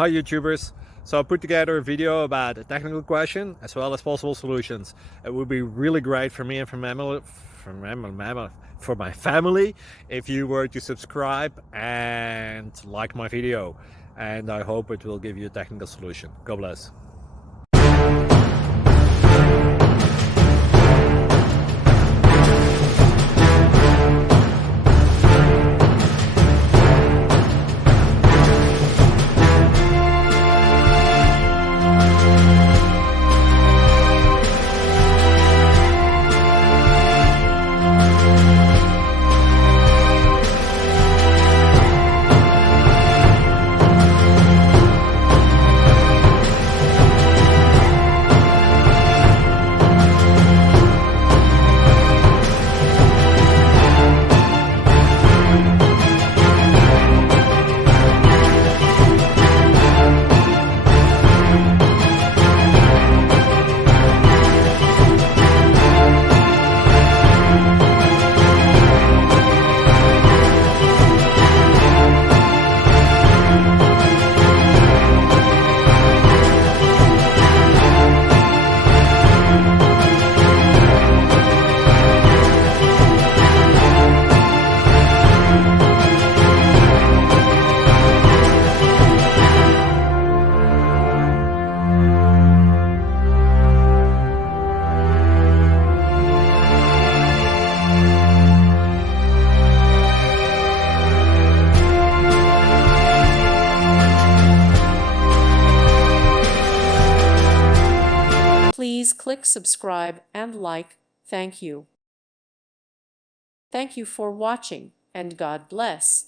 Hi YouTubers! So I put together a video about a technical question as well as possible solutions. It would be really great for me and for my family if you were to subscribe and like my video, and I hope it will give you a technical solution. God bless. Please click subscribe and like. Thank you. Thank you for watching, and God bless.